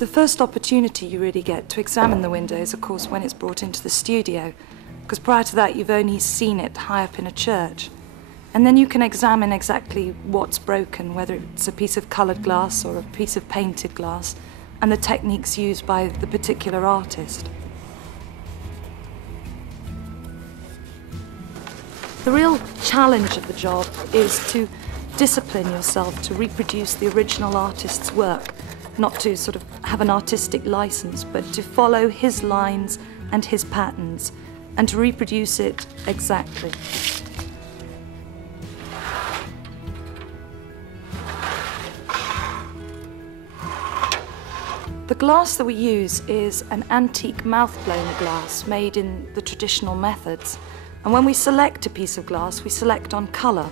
The first opportunity you really get to examine the window is, of course, when it's brought into the studio, because prior to that you've only seen it high up in a church. And then you can examine exactly what's broken, whether it's a piece of coloured glass or a piece of painted glass, and the techniques used by the particular artist. The real challenge of the job is to discipline yourself to reproduce the original artist's work, not to sort of have an artistic license, but to follow his lines and his patterns, and to reproduce it exactly. The glass that we use is an antique mouth-blown glass made in the traditional methods. And when we select a piece of glass, we select on colour.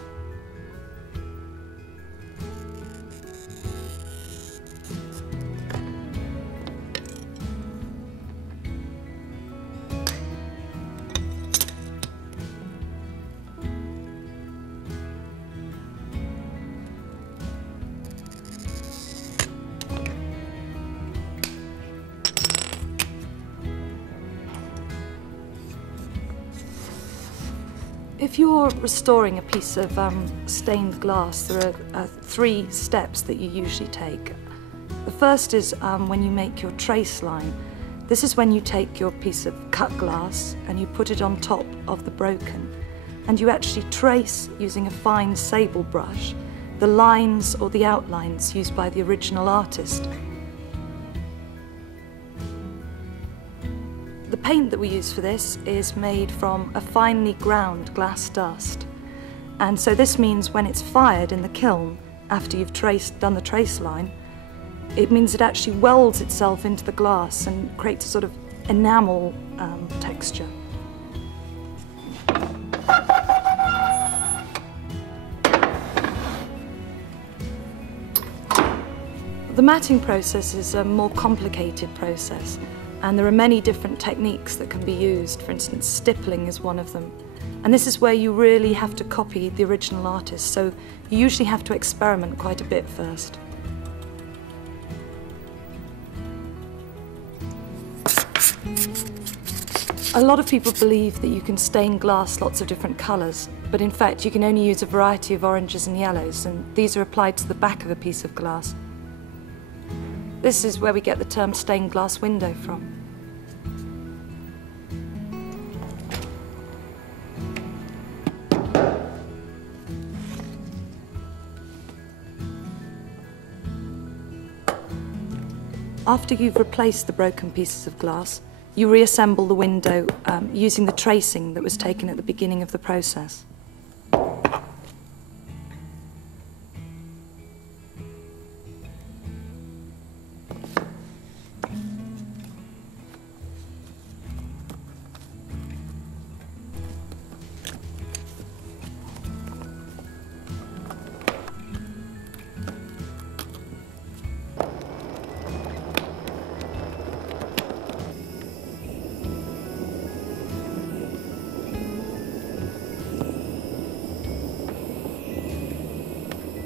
If you're restoring a piece of stained glass, there are 3 steps that you usually take. The first is when you make your trace line. This is when you take your piece of cut glass and you put it on top of the broken, and you actually trace, using a fine sable brush, the lines or the outlines used by the original artist. The paint that we use for this is made from a finely ground glass dust. And so this means when it's fired in the kiln, after you've done the trace line, it means it actually welds itself into the glass and creates a sort of enamel texture. The matting process is a more complicated process. And there are many different techniques that can be used. For instance, stippling is one of them. And this is where you really have to copy the original artist, so you usually have to experiment quite a bit first. A lot of people believe that you can stain glass lots of different colours, but in fact you can only use a variety of oranges and yellows, and these are applied to the back of a piece of glass. This is where we get the term stained glass window from. After you've replaced the broken pieces of glass, you reassemble the window using the tracing that was taken at the beginning of the process.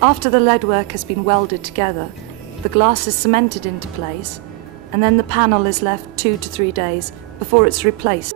After the leadwork has been welded together, the glass is cemented into place, and then the panel is left 2 to 3 days before it's replaced